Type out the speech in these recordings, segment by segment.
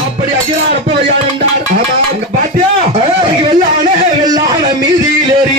அப்படி அகிலாரப்பவர் யார் என்றார் பாத்தியா? வெள்ளான வெள்ளான மீதியிலேறி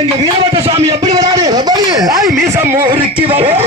எங்க வீரபட்ட சாமி எப்படி வராது தாய் மீசம் முறுக்கி வரும்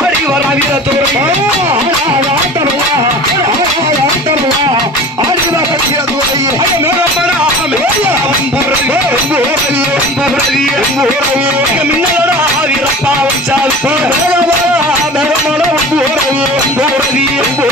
ஆடி வர வீரத்தோர் மின்னலோட ஆவிரப்பாவும் உலக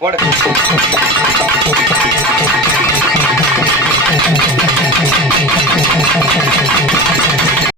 போடு.